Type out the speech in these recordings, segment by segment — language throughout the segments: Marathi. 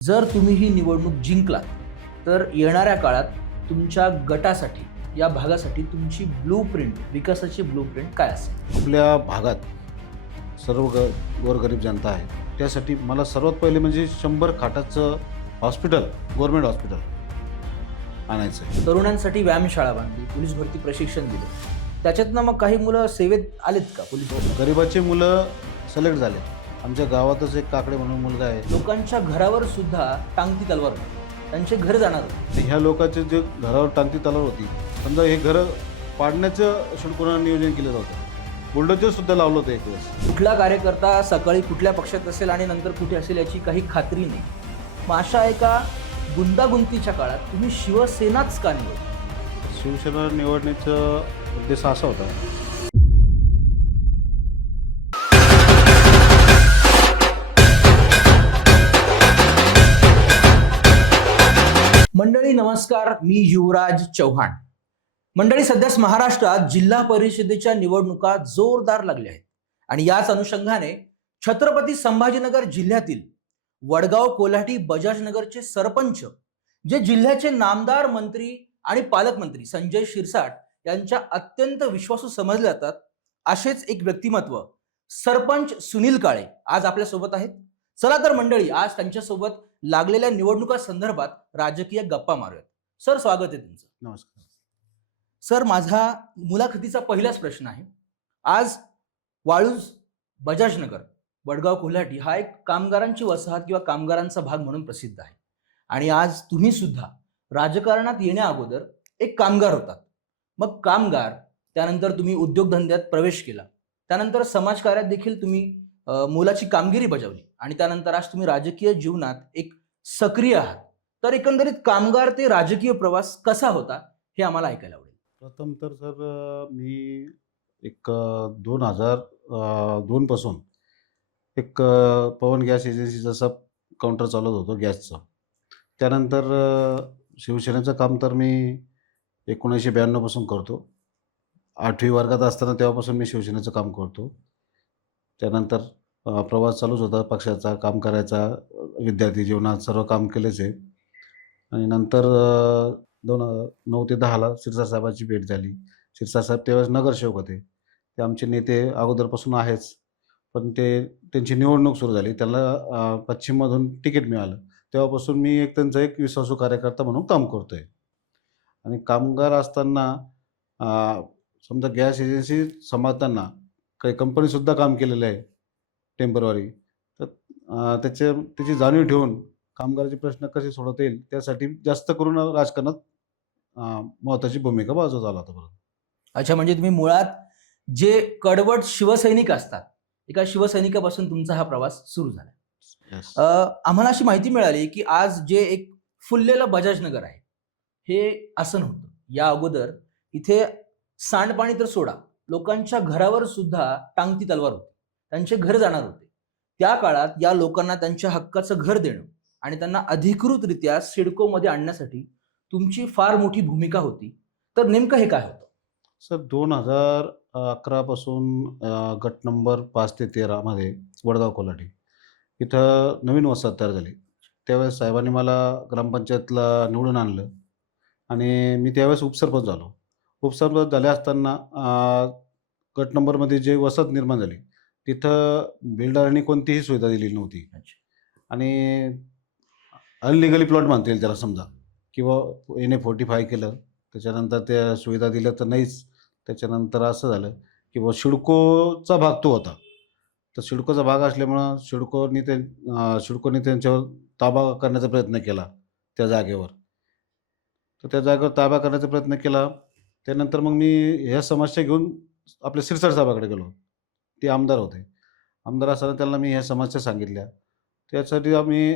जर तुम्ही ही निवडणूक जिंकलात तर येणाऱ्या काळात तुमच्या गटासाठी या भागासाठी तुमची ब्लूप्रिंट विकासाची ब्लूप्रिंट काय असेल? आपल्या भागात सर्व गोरगरीब जनता आहे, त्यासाठी मला सर्वात पहिले म्हणजे 100 खाटाचं हॉस्पिटल, गव्हर्नमेंट हॉस्पिटल आणायचं आहे. तरुणांसाठी व्यायामशाळा बांधली, पोलीस भरती प्रशिक्षण दिलं, त्याच्यातनं मग काही मुलं सेवेत आलेत का पोलीस? गरिबाची मुलं सिलेक्ट झाले. आमच्या गावातच एक काकडे म्हणून मुलगा आहे. लोकांच्या घरावर सुद्धा टांगती तलवार होती, त्यांचे घर जाणार होते. तर ह्या लोकांचे जे घरावर टांगती तलवार होती, समजा हे घरं पाडण्याचं षडकोनानं नियोजन केलं होतं. बुलडोजर सुद्धा लावलं होतं एक वेळेस. कुठला कार्यकर्ता सकाळी कुठल्या पक्षात असेल आणि नंतर कुठे असेल याची काही खात्री नाही. मग अशा एका गुंतागुंतीच्या काळात तुम्ही शिवसेनाच का निवडली? शिवसेना निवडण्याचा उद्देश असा होता. मंडळी नमस्कार, मी युवराज चव्हाण. मंडळी, सध्याच महाराष्ट्रात जिल्हा परिषदेच्या निवडणुका जोरदार लागल्या आहेत आणि याच अनुषंगाने छत्रपती संभाजीनगर जिल्ह्यातील वडगाव कोल्हाटी बजाजनगरचे सरपंच, जे जिल्ह्याचे नामदार मंत्री आणि पालकमंत्री संजय शिरसाट यांच्या अत्यंत विश्वासू समजले जातात, असेच एक व्यक्तिमत्व सरपंच सुनील काळे आज आपल्या सोबत आहेत. चला तर मंडळी, आज त्यांच्यासोबत लागलेल्या निवडणुका संदर्भात राजकीय गप्पा मारूयात. सर, स्वागत आहे तुमचं. नमस्कार. सर, माझा मुलाखतीचा पहिलाच प्रश्न आहे. आज वाळूज बजाजनगर वडगाव कोल्हाटी हा एक कामगारांची वसाहत किंवा कामगारांचा भाग म्हणून प्रसिद्ध आहे आणि आज तुम्ही सुद्धा राजकारणात येण्या अगोदर एक कामगार होतात. मग कामगार, त्यानंतर तुम्ही उद्योगधंद्यात प्रवेश केला, त्यानंतर समाजकार्यात देखील तुम्ही मोलाची कामगिरी बजावली आणि त्यानंतर आज तुम्ही राजकीय जीवनात एक सक्रिय आहात. तर एकंदरीत कामगार ते राजकीय प्रवास कसा होता हे आम्हाला ऐकायला आवडेल. प्रथम तर सर, मी एक 2002 पासून एक पवन गॅस एजन्सीचा सब काउंटर चालवत होतो गॅसचं. त्यानंतर शिवसेनेचं काम तर मी 1992 पासून करतो. 8वी वर्गात असताना तेव्हापासून मी शिवसेनेचं काम करतो. त्यानंतर प्रवास चालूच होता पक्षाचा, काम करायचा, विद्यार्थी जीवनात सर्व काम केलेच आहे. आणि नंतर 2009 ते 10ला शिरसाट साहेबांची भेट झाली. शिरसाट साहेब त्यावेळेस नगरसेवक होते. ते आमचे नेते अगोदरपासून आहेच, पण त्यांची निवडणूक सुरू झाली. त्यांना पश्चिममधून तिकीट मिळालं. तेव्हापासून मी त्यांचा एक विश्वासू कार्यकर्ता म्हणून काम करतो आहे. आणि कामगार असताना समजा गॅस एजन्सी सांभाळताना काही कंपनीसुद्धा काम केलेलं आहे टेम्पररी. तर त्याची जाणीव ठेवून कामगाराचे प्रश्न कसे सोडवता येईल त्यासाठी जास्त करून राजकारणात महत्त्वाची भूमिका बजावत आला होता. अच्छा, म्हणजे तुम्ही मुळात जे कडवट शिवसैनिक असतात, एका शिवसैनिकापासून तुमचा हा प्रवास सुरू झाला. Yes. आम्हाला अशी माहिती मिळाली की आज जे एक फुललेलं बजाजनगर आहे हे असं नव्हतं. या अगोदर इथे सांडपाणी तर सोडा, लोकांच्या घरावर सुद्धा टांगती तलवार होती, त्यांचे घर जाणार होते. त्या काळात या लोकांना त्यांच्या हक्काचं घर देणं आणि त्यांना अधिकृतरित्या सिडकोमध्ये आणण्यासाठी तुमची फार मोठी भूमिका होती. तर नेमकं हे काय होतं? सर, 2011 पासून गट नंबर 5 ते 13 मध्ये वडगाव कोल्हाटी इथं नवीन वसाहत तयार झाली. त्यावेळेस साहेबांनी मला ग्रामपंचायतला निवडून आणलं आणि मी त्यावेळेस उपसरपंच झालो. उपसरपंच झाले असताना गट नंबरमध्ये जे वसाहत निर्माण झाली तिथं बिल्डरांनी कोणतीही सुविधा दिलेली नव्हती. आणि अनलिगली प्लॉट म्हणता येईल त्याला समजा, किंवा NA45 केलं. त्याच्यानंतर त्या सुविधा दिल्या तर नाहीच. त्याच्यानंतर असं झालं की सिडकोचा भाग तो होता. तर सिडकोचा भाग असल्यामुळं सिडकोने त्यांच्यावर ताबा करण्याचा प्रयत्न केला त्या जागेवर. तर त्या जागेवर ताबा करण्याचा प्रयत्न केला. त्यानंतर मग मी ह्या समस्या घेऊन आपल्या शिरसाट साहेबाकडे गेलो. ते आमदार होते. आमदार असताना त्यांना मी ह्या समस्या सांगितल्या. त्यासाठी आम्ही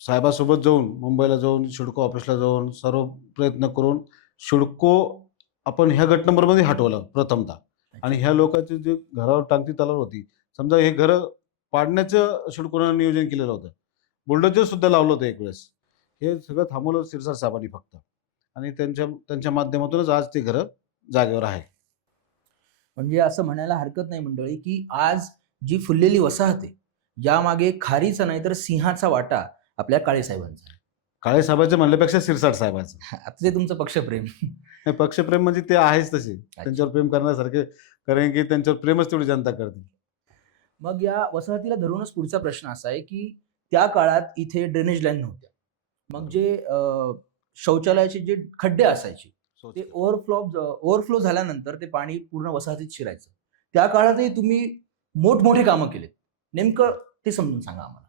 साहेबासोबत जाऊन, मुंबईला जाऊन, सिडको ऑफिसला जाऊन सर्व प्रयत्न करून सिडको आपण ह्या गट नंबरमध्ये हटवलं प्रथमतः. आणि ह्या लोकांची जी घरावर टांगती तलवार होती, समजा हे घरं पाडण्याचं सिडकोनं नियोजन केलेलं होतं. बुलडोजर सुद्धा लावलं होतं एक वेळेस. हे सगळं थांबवलं शिरसाट साहेबांनी फक्त. आणि त्यांच्या माध्यमातूनच आज ते घरं जागेवर आहे. म्हणजे असं म्हणायला हरकत नाही मंडळी की आज जी फुललेली वसाहत आहे यामागे खारीचा नाही तर सिंहाचा वाटा आपल्या काळे साहेबांचा आहे. काळे साहेबांचं म्हणल्यापेक्षा शिरसाट साहेबांचं. आता ते तुमचं पक्षप्रेम. नाही, पक्षप्रेम म्हणजे ते आहेच तसे. त्यांच्यावर प्रेम करण्यासारखे, कारण की त्यांच्यावर प्रेमच तेवढी जनता करते. मग या वसाहतीला धरूनच पुढचा प्रश्न असा आहे की त्या काळात इथे ड्रेनेज लाईन नव्हत्या. मग जे शौचालयाचे जे खड्डे असायचे ते ओव्हरफ्लो झाल्यानंतर ते पाणी पूर्ण वसाहतीत शिरायचं. त्या काळातही तुम्ही मोठमोठे कामं केलेत. नेमकं ते समजून सांगा आम्हाला.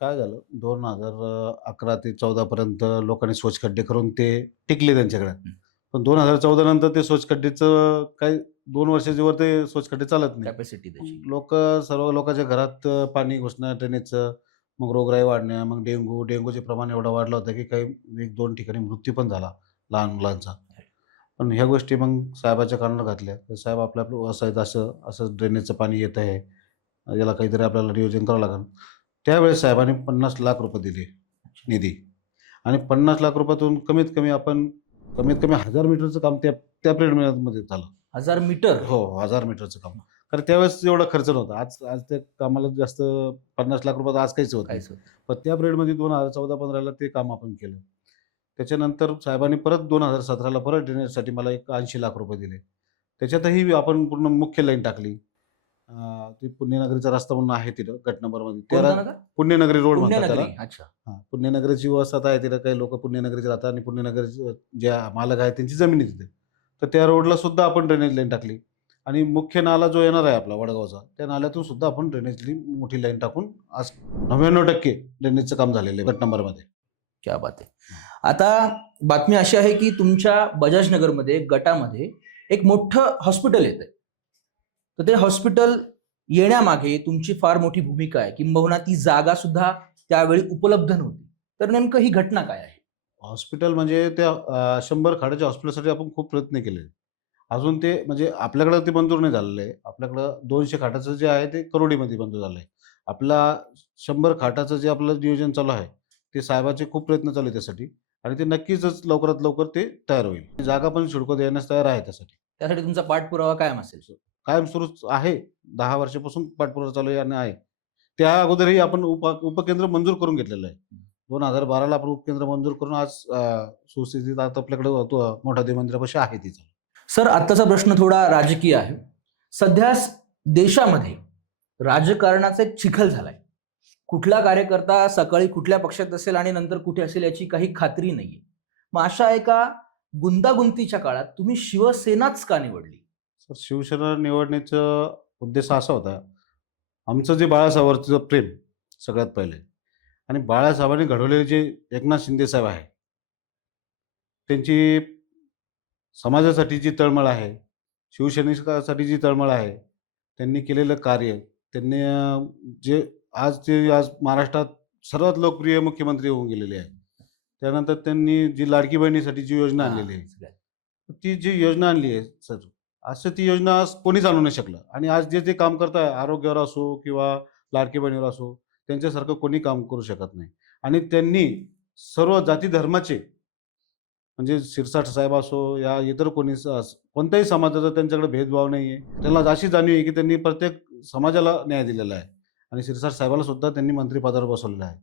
काय झालं 2011 ते 14 पर्यंत लोकांनी स्वच्छखड्डे करून ते टिकले त्यांच्याकडे. पण 2014 नंतर ते स्वच्छखड्डेचं काही 2 वर्षाच्या वर ते स्वच्छखड्डे चालत नाही. कॅपॅसिटी त्याची. सर्व लोकांच्या घरात पाणी घुसणं, ड्रेनेजचं, मग रोगराई वाढणं, मग डेंग्यूचे प्रमाण एवढं वाढलं होतं की काही 1-2 ठिकाणी मृत्यू पण झाला लहान मुलांचा. पण ह्या गोष्टी मग साहेबाच्या कानावर घातल्या. तर साहेब आपलं वसाहतीत असं ड्रेनेजचं पाणी येत आहे. याला काहीतरी आपल्याला नियोजन करावं लागेल. त्यावेळेस साहेबांनी 50 लाख रुपये दिले निधी, आणि 50 लाख रुपयातून कमीत कमी 1000 मीटरचं काम त्या त्या पिरियडमध्ये झालं. 1000 मीटर. हो, 1000 मीटरचं काम. कारण त्यावेळेस एवढा खर्च नव्हता. आज त्या कामाला जास्त 50 लाख रुपयात आज काहीच होत नाही. काहीच होत. पण त्या पिरियडमध्ये 2014-15ला ते काम आपण केलं. त्याच्यानंतर साहेबांनी परत 2017ला परत ड्रेनेजसाठी मला एक 80 लाख रुपये दिले. त्याच्यातही आपण पूर्ण मुख्य लाईन टाकली. ती पुण्यनगरीचा रस्ता म्हणून आहे तिथं गट नंबरमध्ये कोणता नगर? पुण्यनगरी रोड म्हणतात त्याला. पुण्यनगरी. अच्छा. हां, पुण्यनगरीची व्यवस्था आहे तिथं. काही लोकं पुण्यनगरीचे राहतात आणि पुण्यनगरीचे ज्या मालक आहेत त्यांची जमीन आहे तिथे. तर त्या रोडला सुद्धा आपण ड्रेनेज लाईन टाकली, आणि मुख्य नाला जो येणार आहे आपला वडगावचा, त्या नाल्यातून सुद्धा आपण ड्रेनेजची मोठी लाईन टाकून आज 99% ड्रेनेजचं काम झालेलं आहे गट नंबरमध्ये. क्या बात आहे. आता बातमी अशी आहे की तुमच्या बजाजनगरमध्ये गटामध्ये एक मोठं हॉस्पिटल येतंय. तर ते हॉस्पिटल येण्यामागे तुमची फार मोठी भूमिका आहे, किंबहुना ती जागा सुद्धा त्यावेळी उपलब्ध नव्हती. तर नेमकं ही घटना काय आहे? हॉस्पिटल म्हणजे त्या 100 खाटाच्या हॉस्पिटलसाठी आपण खूप प्रयत्न केले. अजून ते म्हणजे आपल्याकडं ते मंजूर नाही झालेलं आहे. आपल्याकडं 200 खाटाचं जे आहे ते करोडीमध्ये मंजूर झालं आहे. आपला 100 खाटाचं जे आपलं नियोजन चालू आहे, ते साहेबाचे खूप प्रयत्न चालू आहे त्यासाठी, आणि ते नक्कीच लवकरात लवकर ते तयार होईल. जागा पण सिडको देण्यास तयार आहे त्यासाठी. त्यासाठी तुमचा पाठपुरावा कायम असेल. कायम सुरूच आहे. 10 वर्षापासून पाठपुरावा चालू आहे आणि आहे. त्या अगोदरही आपण उपकेंद्र मंजूर करून घेतलेलं आहे. 2012ला आपण उपकेंद्र मंजूर करून आज सुस्थितीत आता आपल्याकडे मोठादेवी मंदिरापाशी आहे तिचं. सर, आत्ताचा प्रश्न थोडा राजकीय आहे. सध्या देशामध्ये राजकारणाचा एक चिखल झालाय. कुठला कार्यकर्ता सकाळी कुठल्या पक्षात असेल आणि नंतर कुठे असेल याची काही खात्री नाहीये. मग अशा एका गुंतागुंतीच्या काळात तुम्ही शिवसेनाच का निवडली? तर शिवसेना निवडण्याचा उद्देश असा होता, आमचं जे बाळासाहेबांवरचं प्रेम सगळ्यात पहिले, आणि बाळासाहेबांनी घडवलेले जे एकनाथ शिंदे साहेब आहे, त्यांची समाजासाठी जी तळमळ आहे, शिवसैनिकासाठी जी तळमळ आहे, त्यांनी केलेलं कार्य, त्यांनी आज महाराष्ट्रात सर्वात लोकप्रिय मुख्यमंत्री होऊन गेलेले आहे. त्यानंतर त्यांनी जी लाडकी बहिणीसाठी जी योजना आणलेली आहे, ती जी योजना आणली आहे सर, असं ती योजना आज कोणीच आणू नाही शकलं. आणि आज जे काम करत आहे, आरोग्यावर असो किंवा लाडकी बहिणीवर असो, त्यांच्यासारखं कोणी काम करू शकत नाही. आणि त्यांनी सर्व जाती धर्माचे, म्हणजे शिरसाट साहेब असो या इतर कोणत्याही समाजाचा त्यांच्याकडे भेदभाव नाही आहे. त्यांना अशी जाणीव आहे की त्यांनी प्रत्येक समाजाला न्याय दिलेला आहे, आणि शिरसाट साहेबाला सुद्धा त्यांनी मंत्रिपदावर बसवलेलं आहे.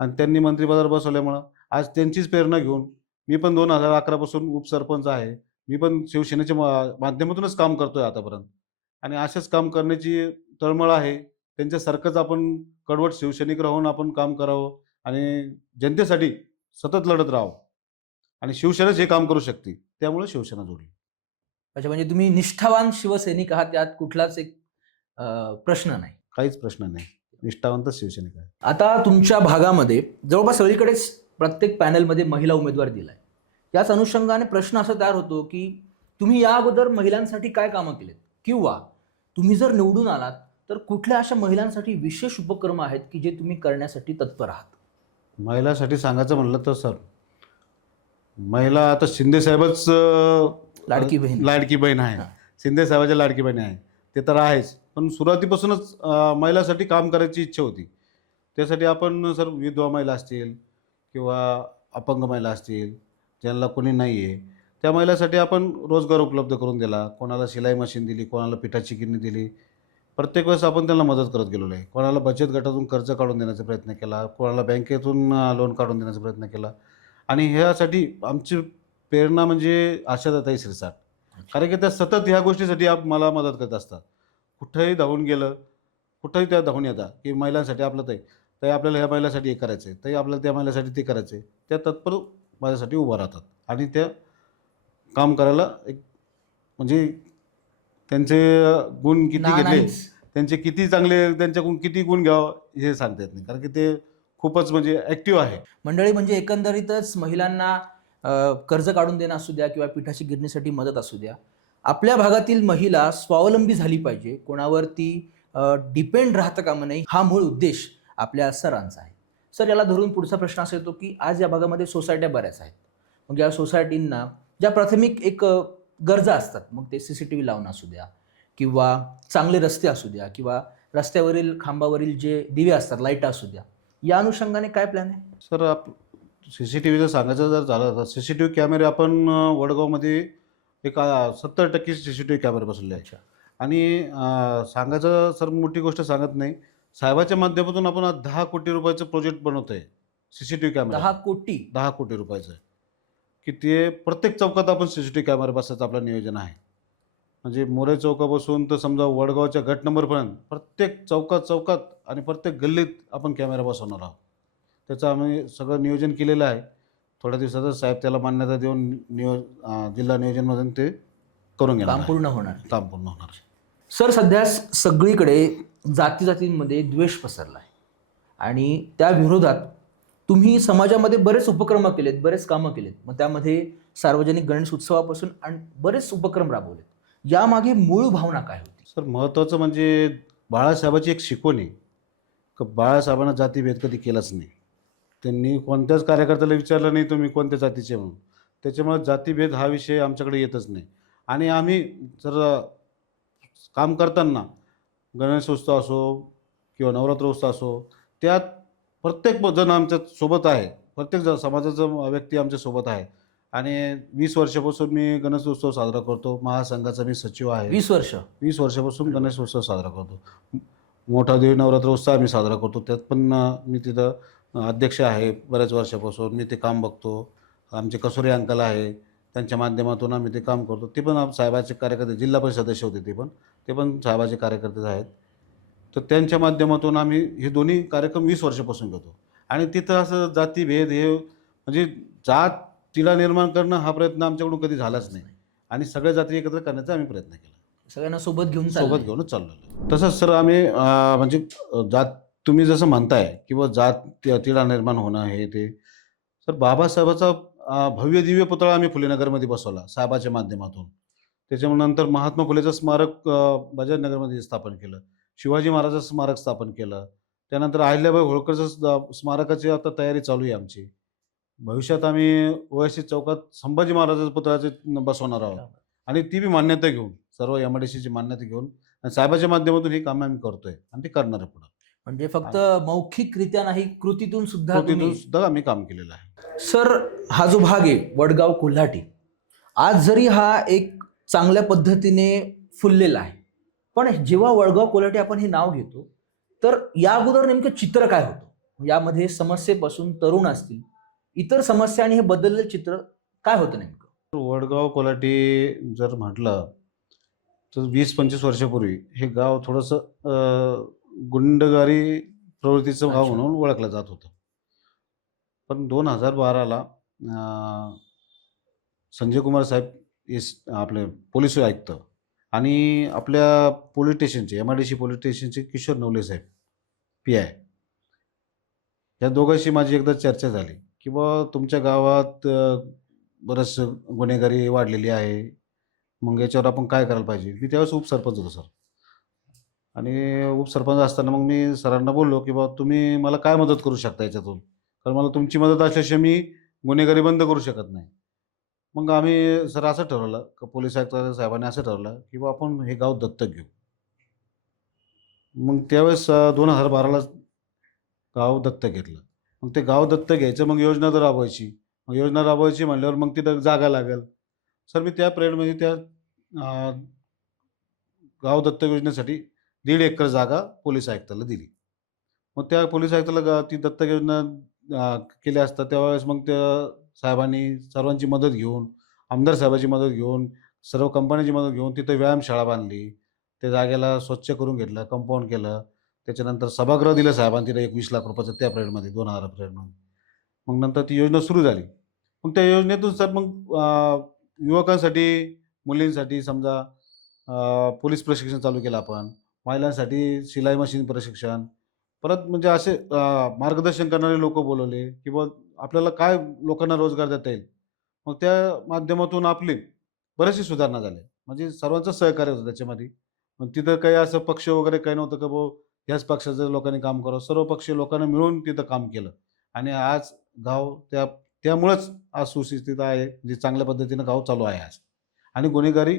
आणि त्यांनी मंत्रिपदावर बसवल्यामुळं आज त्यांचीच प्रेरणा घेऊन मी पण 2011 पासून उपसरपंच आहे. मी पण शिवसेनेच्या माध्यमातूनच काम करतोय आतापर्यंत, आणि असेच काम करण्याची तळमळ आहे. त्यांच्यासारखंच आपण कडवट शिवसैनिक राहून आपण काम करावं, आणि जनतेसाठी सतत लढत राहावं, आणि शिवसेनाच हे काम करू शकते. त्यामुळे शिवसेना जोडली. अच्छा, म्हणजे तुम्ही निष्ठावान शिवसैनिक आहात, त्यात कुठलाच एक प्रश्न नाही. काहीच प्रश्न नाही. निष्ठावंत शिवसैनिक आहे. आता तुमच्या भागामध्ये जवळपास सगळीकडेच प्रत्येक पॅनलमध्ये महिला उमेदवार दिलाय. याच अनुषंगाने प्रश्न असा तयार होतो की तुम्ही या अगोदर महिलांसाठी काय कामं केलेत, किंवा तुम्ही जर निवडून आलात तर कुठल्या अशा महिलांसाठी विशेष उपक्रम आहेत की जे तुम्ही करण्यासाठी तत्पर आहात? महिलासाठी सांगायचं म्हणलं तर सर, महिला आता शिंदे साहेबच लाडकी बहीण. लाडकी बहीण आहे. हां. शिंदे साहेबाच्या लाडकी बहीण आहे, ते तर आहेच. पण सुरुवातीपासूनच महिलासाठी काम करायची इच्छा होती. त्यासाठी आपण सर विधवा महिला असतील किंवा अपंग महिला असतील, ज्यांना कोणी नाही आहे, त्या महिलासाठी आपण रोजगार उपलब्ध करून दिला. कोणाला शिलाई मशीन दिली, कोणाला पिठाची गिरणी दिली, प्रत्येक वेळेस आपण त्यांना मदत करत गेलेलो आहे. कोणाला बचत गटातून कर्ज काढून देण्याचा प्रयत्न केला, कोणाला बँकेतून लोन काढून देण्याचा प्रयत्न केला आणि ह्यासाठी आमची प्रेरणा म्हणजे आशाताई शिरसाट. कारण की त्या सतत ह्या गोष्टीसाठी मला मदत करत असतात. कुठेही धावून गेलं, कुठेही त्या धावून येतात, की महिलांसाठी आपलं ताई, ताई आपल्याला ह्या महिलासाठी हे करायचं आहे, ताई आपल्याला त्या महिलासाठी ते करायचं आहे. त्या तत्पर माझ्यासाठी उभा राहतात आणि त्या काम करायला एक म्हणजे त्यांचे गुण किती ना घेतले, नाहीच. त्यांचे किती चांगले, त्यांच्याकडून किती गुण घ्यावं हे सांगता येत नाही. कारण की ते खूपच म्हणजे ॲक्टिव्ह आहे. मंडळी म्हणजे एकंदरीतच महिलांना कर्ज काढून देणं असू द्या किंवा पिठाची गिरणीसाठी मदत असू द्या, आपल्या भागातील महिला स्वावलंबी झाली पाहिजे, कोणावरती डिपेंड राहता कामा नये, हा मूळ उद्देश आपल्या सरांचा आहे. सर, याला धरून पुढचा प्रश्न असा येतो की आज या भागामध्ये सोसायट्या बऱ्याच आहेत. मग या सोसायटींना ज्या प्राथमिक गरजा असतात, मग ते CCTV लावणं असू द्या किंवा चांगले रस्ते असू द्या किंवा रस्त्यावरील खांबावरील जे दिवे असतात, लाईट असू द्या, या अनुषंगाने काय प्लॅन आहे? सर CCTVचं सांगायचं जर झालं तर CCTV कॅमेरे आपण वडगावमध्ये एक 70% CCTV कॅमेरे बसवले आहे. अच्छा. आणि सांगायचं सर मोठी गोष्ट सांगत नाही. साहेबाच्या माध्यमातून आपण आज 10 कोटी रुपयाचं प्रोजेक्ट बनवतोय CCTV कॅमेरा. 10 कोटी? 10 कोटी रुपयाचं आहे. की ते प्रत्येक चौकात आपण CCTV कॅमेरा बसवायचं आपलं नियोजन आहे. म्हणजे मोरे चौकापासून तर समजा वडगावच्या गट नंबरपर्यंत प्रत्येक चौकात आणि प्रत्येक गल्लीत आपण कॅमेरा बसवणार आहोत. त्याचं आम्ही सगळं नियोजन केलेलं आहे. थोड्या दिवसातच साहेब त्याला मान्यता देऊन जिल्हा नियोजनमधून ते करून घेणार काम आहे. पूर्ण होणार. काम पूर्ण होणार आहे. सर, सध्या सगळीकडे जातीजातींमध्ये द्वेष पसरला आहे आणि त्या विरोधात तुम्ही समाजामध्ये बरेच उपक्रम केलेत, बरेच कामं केलेत. मग त्यामध्ये सार्वजनिक गणेश उत्सवापासून आणि बरेच उपक्रम राबवलेत. यामागे मूळ भावना काय होती? सर महत्त्वाचं म्हणजे बाळासाहेबाची एक शिकवण आहे, की बाळासाहेबांना जातीभेद कधी केलाच नाही. त्यांनी कोणत्याच कार्यकर्त्याला विचारलं नाही तुम्ही कोणत्या जातीचे म्हणून. त्याच्यामुळे जातीभेद हा विषय आमच्याकडे येतच नाही. आणि आम्ही जर काम करताना गणेशोत्सव असो किंवा नवरात्रोत्सव असो, त्यात प्रत्येक जण आमच्या सोबत आहे. प्रत्येक जण समाजाचा व्यक्ती आमच्या सोबत आहे. आणि 20 वर्षापासून मी गणेशोत्सव साजरा करतो. महासंघाचा मी सचिव आहे. 20 वर्ष? 20 वर्षापासून गणेशोत्सव साजरा करतो. मोठा देवी नवरात्रोत्सव आम्ही साजरा करतो. त्यात पण मी तिथं अध्यक्ष आहे बऱ्याच वर्षापासून. मी ते काम बघतो. आमचे कसोरे अंकल आहे. त्यांच्या माध्यमातून आम्ही ते काम करतो. ते पण साहेबाचे कार्यकर्ते, जिल्हा परिषद सदस्य होते ते पण साहेबाचे कार्यकर्तेच आहेत. तर त्यांच्या माध्यमातून आम्ही हे दोन्ही कार्यक्रम 20 वर्षापासून घेतो. आणि तिथं असं जातीभेद हे म्हणजे जात तिला निर्माण करणं हा प्रयत्न आमच्याकडून कधी झालाच नाही. आणि सगळ्या जाती एकत्र करण्याचा आम्ही प्रयत्न केला. सगळ्यांना सोबत घेऊन सोबत घेऊनच चाललेलो. तसंच सर आम्ही म्हणजे जात तुम्ही जसं म्हणताय किंवा जात तिला निर्माण होणं हे ते. तर बाबासाहेबाचा भव्य दिव्य पुतळा आम्ही फुलेनगरमध्ये बसवला साहेबाच्या माध्यमातून. त्याच्यामुळे नंतर महात्मा फुलेचं स्मारक बजाजनगरमध्ये स्थापन केलं. शिवाजी महाराजाचं स्मारक स्थापन केलं. त्यानंतर अहिल्याबाई होळकरचं स्मारकाची आता तयारी चालू आहे आमची. भविष्यात आम्ही ओएससी चौकात संभाजी महाराजाच्या पुतळ्याचे बसवणार आहोत. आणि ती बी मान्यता घेऊन, सर्व MIDCची मान्यता घेऊन आणि साहेबाच्या माध्यमातून ही कामं आम्ही करतोय आणि ती करणार आहे पुढं. म्हणजे फक्त मौखिकरित्या नाही, कृतीतून सुद्धा कृतीतून सुद्धा आम्ही काम केलेलं आहे. सर, हा जो भाग आहे वडगाव कोल्हाटी, आज जरी हा एक चांगल्या पद्धतीने फुललेला आहे, पण जेव्हा वडगाव कोल्हाटी आपण हे नाव घेतो तर या अगोदर नेमकं चित्र काय होतं? यामध्ये समस्येपासून तरुण असतील, इतर समस्या आणि हे बदललेलं चित्र काय होतं नेमकं? वडगाव कोल्हाटी जर म्हटलं तर 20-25 वर्षापूर्वी हे गाव थोडंसं गुंडगारी प्रवृत्तीचं गाव अच्छा. म्हणून ओळखलं जात होतं. पण 2012ला संजय कुमार साहेब आपले पोलीस आयुक्त आणि आपल्या पोलीस स्टेशनचे MIDC पोलीस स्टेशनचे किशोर नवले साहेब PI, या दोघांशी माझी एकदा चर्चा झाली की बुवा तुमच्या गावात बरंच गुन्हेगारी वाढलेली आहे. मग याच्यावर आपण काय करायला पाहिजे? मी त्यावेळेस उपसरपंच होतो सर. आणि उपसरपंच असताना मग मी सरांना बोललो की बाबा तुम्ही मला काय मदत करू शकता याच्यातून? कारण मला तुमची मदत असल्याशिवाय मी गुन्हेगारी बंद करू शकत नाही. मग आम्ही सर असं ठरवलं की पोलीस आयुक्त साहेबांनी असं ठरवलं की बाबा आपण हे गाव दत्तक घेऊ. मग त्यावेळेस 2012ला गाव दत्तक घेतलं. मग ते गाव दत्तक घ्यायचं, मग योजना तर राबवायची. मग योजना राबवायची म्हणल्यावर मग तिथं जागा लागेल. सर मी त्या पिरियडमध्ये त्या गाव दत्तक योजनेसाठी 1.5 एकर जागा पोलीस आयुक्ताला दिली. मग त्या पोलीस आयुक्ताला ती दत्तक योजना केली असता त्यावेळेस मग त्या साहेबांनी सर्वांची मदत घेऊन, आमदार साहेबांची मदत घेऊन, सर्व कंपन्यांची मदत घेऊन तिथं व्यायामशाळा बांधली. त्या जागेला स्वच्छ करून घेतलं, कंपाऊंड केलं. त्याच्यानंतर सभागृह दिलं साहेबांनी तिथं 21 लाख रुपयाचं त्या पिरियडमध्ये 2000 पिरियडमध्ये. मग नंतर ती योजना सुरू झाली. मग त्या योजनेतून सर मग युवकांसाठी, मुलींसाठी समजा पोलीस प्रशिक्षण चालू केलं आपण. महिलांसाठी शिलाई मशीन प्रशिक्षण. परत म्हणजे असे मार्गदर्शन करणारे लोकं बोलवले, की बुवा आपल्याला काय लोकांना रोजगार देता येईल. मग त्या माध्यमातून आपली बऱ्याचशा सुधारणा झाल्या. म्हणजे सर्वांचं सहकार्य होतं त्याच्यामध्ये. मग तिथं काही असं पक्ष वगैरे काही नव्हतं, की बुवा ह्याच पक्षाच्या लोकांनी काम करावं. सर्व पक्षीय लोकांना मिळून तिथं काम केलं आणि आज गाव त्यामुळंच आज सुस्थितीत आहे. म्हणजे चांगल्या पद्धतीनं गाव चालू आहे आज आणि गुन्हेगारी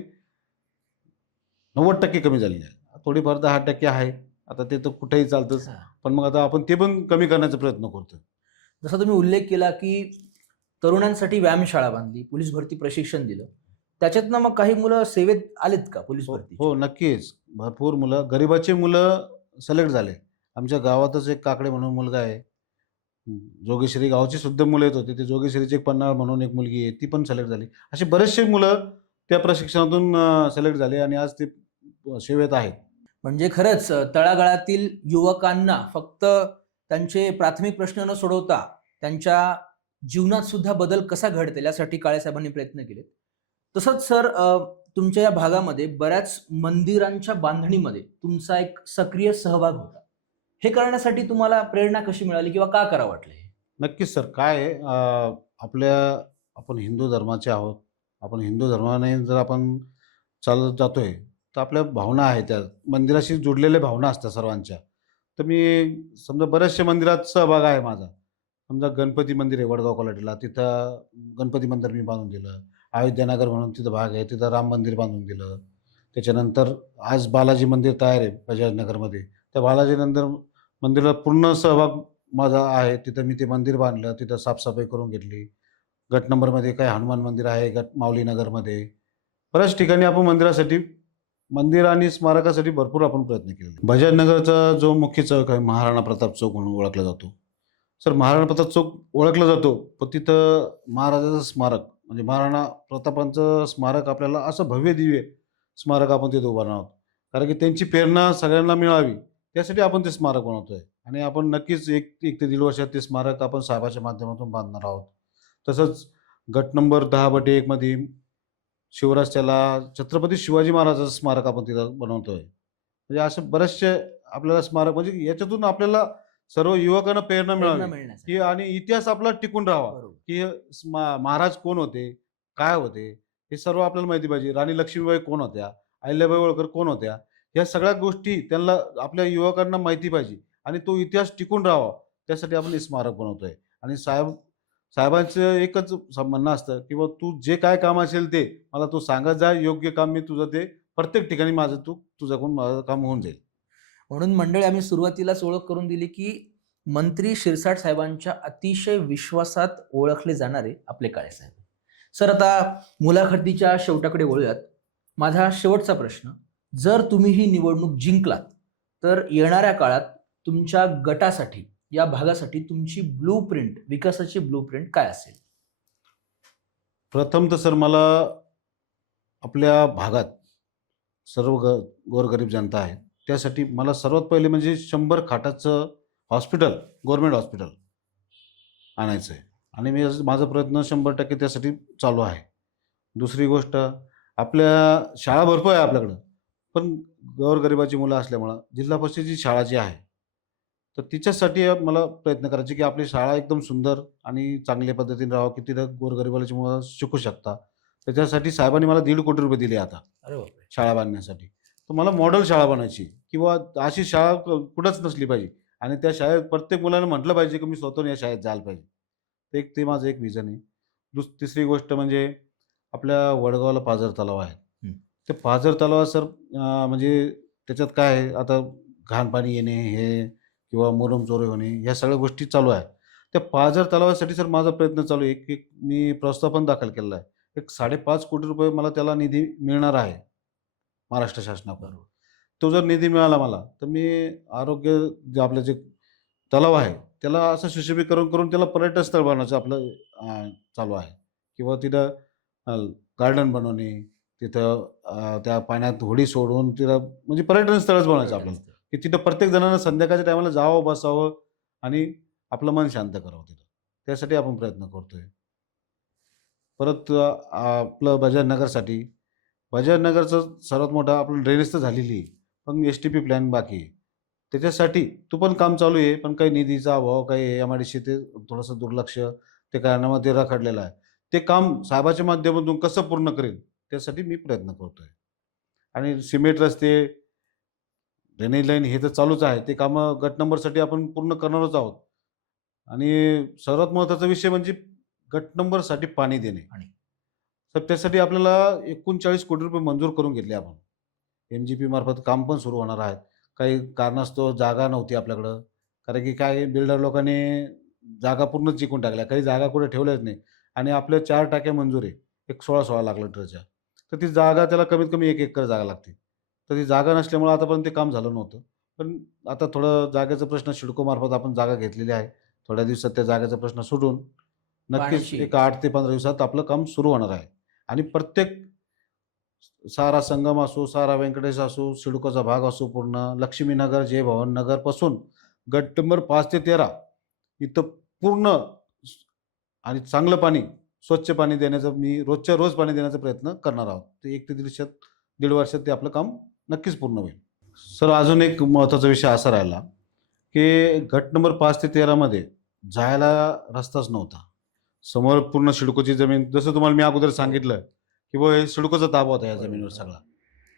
90% कमी झालेली आहे. थोडीफार 10% आहे. आता ते तर कुठेही चालतंच. हां. पण मग आता आपण ते पण कमी करण्याचा प्रयत्न करतोय. जसा तुम्ही उल्लेख केला, की तरुणांसाठी व्यायामशाळा बांधली, पोलीस भरती प्रशिक्षण दिलं. त्याच्यातनं मग काही मुलं सेवेत आलेत का पोलीस हो, भरतीच्या? हो, नक्कीच. भरपूर मुलं गरिबाची मुलं सिलेक्ट झाले. आमच्या गावातच एक काकडे म्हणून मुलगा आहे. जोगेश्वरी गावची सुद्धा मुलं येत होती. ते जोगेश्वरीची एक पन्हाळ म्हणून एक मुलगी आहे, ती पण सिलेक्ट झाली. असे बरेचसे मुलं त्या प्रशिक्षणातून सिलेक्ट झाले आणि आज ते सेवेत आहेत. म्हणजे खरंच तळागाळातील युवकांना फक्त त्यांचे प्राथमिक प्रश्न न सोडवता त्यांच्या जीवनात सुद्धा बदल कसा घडतील यासाठी काळेसाहेबांनी प्रयत्न केले. तसंच सर तुमच्या या भागामध्ये बऱ्याच मंदिरांच्या बांधणीमध्ये तुमचा एक सक्रिय सहभाग होता. हे करण्यासाठी तुम्हाला प्रेरणा कशी मिळाली किंवा का करावं वाटलं हे? नक्कीच सर. काय आहे आपण हिंदू धर्माचे आहोत. आपण हिंदू धर्माने जर आपण चालत जातोय, तर आपल्या भावना आहेत त्या मंदिराशी जुडलेल्या भावना असतात सर्वांच्या. तर मी समजा बऱ्याचशा मंदिरात सहभाग आहे माझा. समजा गणपती मंदिर आहे वडगाव कोल्हाटीला, तिथं गणपती मंदिर मी बांधून दिलं. अयोध्यानगर म्हणून तिथं भाग आहे, तिथं राम मंदिर बांधून दिलं. त्याच्यानंतर आज बालाजी मंदिर तयार आहे बजाजनगरमध्ये. त्या बालाजी मंदिरात पूर्ण सहभाग माझा आहे. तिथं मी ते मंदिर बांधलं, तिथं साफसफाई करून घेतली. गट नंबरमध्ये काय हनुमान मंदिर आहे, माऊली नगरमध्ये. बऱ्याच ठिकाणी आपण मंदिर आणि स्मारकासाठी भरपूर आपण प्रयत्न केलेले. बजाजनगरचा जो मुख्य चौक आहे, महाराणा प्रताप चौक म्हणून ओळखला जातो. सर महाराणा प्रताप चौक ओळखला जातो, पण तिथं महाराजाचं स्मारक म्हणजे महाराणा प्रतापांचं स्मारक आपल्याला असं भव्य-दिव्य स्मारक आपण तिथे उभारणार आहोत. कारण की त्यांची प्रेरणा सगळ्यांना मिळावी, त्यासाठी आपण ते स्मारक बनवतोय आणि आपण नक्कीच 1 ते 1.5 वर्षात ते स्मारक आपण साहेबाच्या माध्यमातून बांधणार आहोत. तसंच गट नंबर 10/1 मध्ये शिवरस्त्याला छत्रपती शिवाजी महाराजांचं स्मारक आपण तिथं बनवतोय. म्हणजे असे बरेचसे आपल्याला स्मारक म्हणजे याच्यातून आपल्याला सर्व युवकांना प्रेरणा प्रेरणा मिळावी, मिळण्यासाठी. की आणि इतिहास आपला टिकून राहावा, बरोबर. की महाराज कोण होते, काय होते, हे सर्व आपल्याला माहिती पाहिजे. राणी लक्ष्मीबाई कोण होत्या, अहिल्याबाई होळकर कोण होत्या, ह्या सगळ्या गोष्टी त्यांना आपल्या युवकांना माहिती पाहिजे आणि तो इतिहास टिकून राहावा, त्यासाठी आपण हे स्मारक बनवतोय. आणि साहेबांचं एकच म्हणणं असतं, की "बाबा तू जे काय काम असेल ते मला तू सांगत जा, योग्य काम मी तुझं ते प्रत्येक ठिकाणी तुझ्याकडून माझं काम होऊन जाईल." म्हणून मंडळी आम्ही सुरुवातीलाच ओळख करून दिली, की मंत्री शिरसाट साहेबांच्या अतिशय विश्वासात ओळखले जाणारे आपले काळेसाहेब. सर आता मुलाखतीच्या शेवटाकडे वळूयात. माझा शेवटचा प्रश्न, जर तुम्ही ही निवडणूक जिंकलात, तर येणाऱ्या काळात तुमच्या गटासाठी, या भागासाठी तुमची ब्लूप्रिंट, विकासाची ब्लूप्रिंट काय असेल? प्रथम तर सर मला आपल्या भागात सर्व गोरगरीब जनता आहे. त्यासाठी मला सर्वात पहिले म्हणजे 100 खाटाचं हॉस्पिटल, गव्हर्नमेंट हॉस्पिटल आणायचं आहे आणि माझा प्रयत्न 100% त्यासाठी चालू आहे. दुसरी गोष्ट, आपल्या शाळा भरपूर आहे आपल्याकडं, पण गोरगरिबाची मुलं असल्यामुळं जिल्हा परिषदेची शाळा जी आहे, तर तिच्यासाठी मला प्रयत्न करायचे, की आपली शाळा एकदम सुंदर आणि चांगल्या पद्धतीने राहावं, की तिथं गोरगरिबाची मुलं शिकू शकतात. त्याच्यासाठी साहेबांनी मला 1.5 कोटी रुपये दिले आता अरे बापरे! शाळा बांधण्यासाठी. तर मला मॉडेल शाळा बनायची किंवा अशी शाळा कुठंच नसली पाहिजे आणि त्या शाळेत प्रत्येक मुलानं म्हटलं पाहिजे, की मी स्वतःहून या शाळेत जायला पाहिजे. ते माझं एक विजन आहे. तिसरी गोष्ट म्हणजे आपल्या वडगावला पाझर तलाव आहे. हं. ते पाझर तलावात सर म्हणजे त्याच्यात काय आहे आता घाण पाणी येणे हे किंवा मुरुम चोरी होणे ह्या सगळ्या गोष्टी चालू आहेत. त्या पाझर तलावासाठी सर माझा प्रयत्न चालू आहे, की मी प्रस्ताव पण दाखल केलेला आहे. एक 5.5 कोटी रुपये मला त्याला निधी मिळणार आहे महाराष्ट्र शासनाकडून. तो जर निधी मिळाला मला, तर मी आरोग्य जे आपलं जे तलाव आहे, त्याला असं सुशोभीकरण करून त्याला पर्यटन स्थळ बनवायचं आपलं चालू आहे. किंवा तिथं गार्डन बनवणे, तिथं त्या पाण्यात होडी सोडून तिथं म्हणजे पर्यटन स्थळच बनवायचं आपल्याला. की तिथं प्रत्येक जणांना संध्याकाळच्या टायमाला जावं, बसावं आणि आपलं मन शांत करावं तिथं. त्यासाठी आपण प्रयत्न करतोय. परत आपलं बजाजनगरसाठी बजाजनगरचं सर्वात मोठं आपलं ड्रेनेज तर झालेली आहे. पण एस-टी-पी प्लॅन बाकी आहे. त्याच्यासाठी तो पण काम चालू आहे. पण काही निधीचा अभाव, काही एम-आय-डी-सी ते थोडंसं दुर्लक्ष ते कारणामध्ये रखडलेलं आहे. ते काम साहेबाच्या माध्यमातून कसं पूर्ण करेल, त्यासाठी मी प्रयत्न करतोय. आणि सिमेंट रस्ते, ड्रेनेज लाईन हे तर चालूच आहे. ते कामं गट नंबरसाठी आपण पूर्ण करणारच आहोत. आणि सर्वात महत्त्वाचा विषय म्हणजे गट नंबरसाठी पाणी देणे. पाणी. तर त्यासाठी आपल्याला 39 कोटी रुपये मंजूर करून घेतले आपण. एम-जी-पी मार्फत काम पण सुरू होणार आहे. काही कारणास्तव जागा नव्हती आपल्याकडं. कारण की काय बिल्डर लोकांनी जागा पूर्णच जिंकून टाकल्या. काही जागा कुठे ठेवल्याच नाही आणि आपल्या 4 टाक्या मंजूर आहे. एक 16-16 लाख लिटरच्या. तर ती जागा त्याला कमीत कमी 1 एकर जागा लागते. तर ती जागा नसल्यामुळं आतापर्यंत ते काम झालं नव्हतं. पण आता थोडं जागेचा प्रश्न सिडकोमार्फत आपण जागा घेतलेली आहे. थोड्या दिवसात त्या जागेचा प्रश्न सुटून नक्कीच पाण्याची एक 8 ते 15 दिवसात आपलं काम सुरू होणार आहे. आणि प्रत्येक सारा संगम असो, सारा व्यंकटेश असो, सिडकोचा भाग असो पूर्ण, लक्ष्मीनगर, जय भवानी नगरपासून गट नंबर 5 ते 13 इथं पूर्ण आणि चांगलं पाणी, स्वच्छ पाणी देण्याचा मी रोजच्या रोज पाणी देण्याचा प्रयत्न करणार आहोत. ते 1 ते दीड वर्षात ते आपलं काम नक्कीच पूर्ण होईल. सर अजून एक महत्त्वाचा विषय असा राहिला, की गट नंबर 5 ते 13 मध्ये जायला रस्ताच नव्हता. समोर पूर्ण सिडकोची जमीन जसं तुम्हाला मी अगोदर सांगितलं, की बुवा हे सिडकोचा ताबा होता या जमिनीवर सगळा.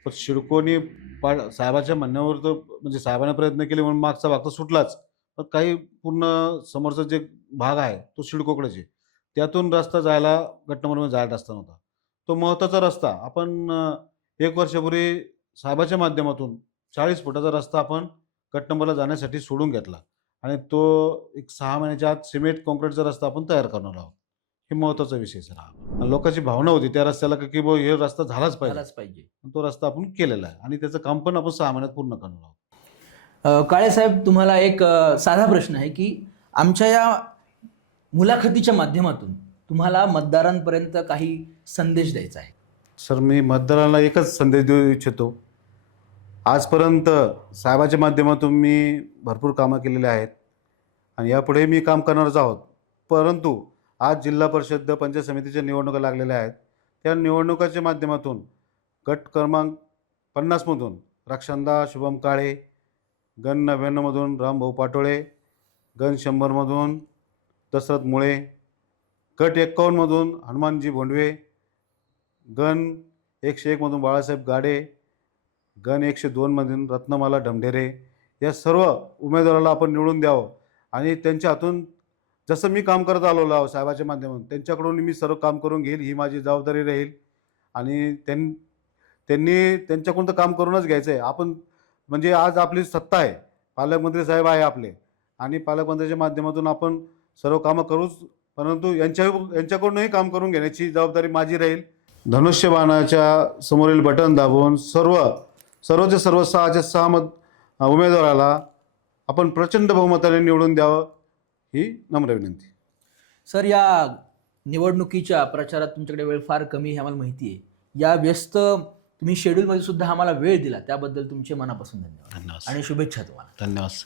पण सिडकोनी साहेबाच्या म्हणण्यावर तर म्हणजे साहेबांनी प्रयत्न केले म्हणून मागचा भाग तर सुटलाच. पण काही पूर्ण समोरचा जे भाग आहे तो सिडकोकडेच आहे. त्यातून रस्ता जायला गट नंबरमध्ये जायला रस्ता नव्हता. तो महत्त्वाचा रस्ता आपण 1 वर्षापूर्वी साहेबाच्या माध्यमातून 40 फुटाचा रस्ता आपण गट नंबरला जाण्यासाठी सोडून घेतला आणि तो एक 6 महिन्याच्या आत सिमेंट काँक्रीटचा रस्ता आपण तयार करणार आहोत. हे महत्त्वाचा विषय सर हा. आणि लोकांची भावना होती त्या रस्त्याला की बुवा हे रस्ता झालाच पाहिजे. झालाच पाहिजे. तो रस्ता आपण केलेला आहे आणि त्याचं काम पण आपण 6 महिन्यात पूर्ण करणार आहोत. काळे साहेब, तुम्हाला एक साधा प्रश्न आहे की आमच्या या मुलाखतीच्या माध्यमातून तुम्हाला मतदारांपर्यंत काही संदेश द्यायचा आहे. सर मी मतदारांना एकच संदेश देऊ इच्छितो. आजपर्यंत साहेबाच्या माध्यमातून मी भरपूर कामं केलेली आहेत आणि यापुढे मी काम करणारच आहोत. परंतु आज जिल्हा परिषद, पंचायत समितीच्या निवडणुका लागलेल्या आहेत. त्या निवडणुकाच्या माध्यमातून गट क्रमांक 50 मधून रक्षांदा शुभम काळे, गण 99 मधून रामभाऊ पाटोळे, गण 100 मधून दशरथ मुळे, गट 51 मधून हनुमानजी भोंडवे, गण 101 मधून बाळासाहेब गाडे, गण 102 मधून रत्नमाला ढमढेरे या सर्व उमेदवाराला आपण निवडून द्यावं आणि त्यांच्या हातून जसं मी काम करत आलेलो आहे साहेबाच्या माध्यमातून त्यांच्याकडून मी सर्व काम करून घेईल ही माझी जबाबदारी राहील आणि त्यांनी त्यांच्याकडून तर काम करूनच घ्यायचं आहे. आपण म्हणजे आज आपली सत्ता आहे, पालकमंत्री साहेब आहे आपले आणि पालकमंत्र्याच्या माध्यमातून आपण सर्व कामं करूच, परंतु यांच्याकडूनही काम करून घेण्याची जबाबदारी माझी राहील. धनुष्यबाणाच्या समोरील बटन दाबून सर्वच्या सर्व 6च्या 6 उमेदवाराला आपण प्रचंड बहुमताने निवडून द्यावं ही नम्र विनंती. सर, या निवडणुकीच्या प्रचारात तुमच्याकडे वेळ फार कमी हे आम्हाला माहिती आहे. या व्यस्त तुम्ही शेड्यूलमध्ये सुद्धा आम्हाला वेळ दिला त्याबद्दल तुमचे मनापासून धन्यवाद धन्यवाद आणि शुभेच्छा तुम्हाला. धन्यवाद.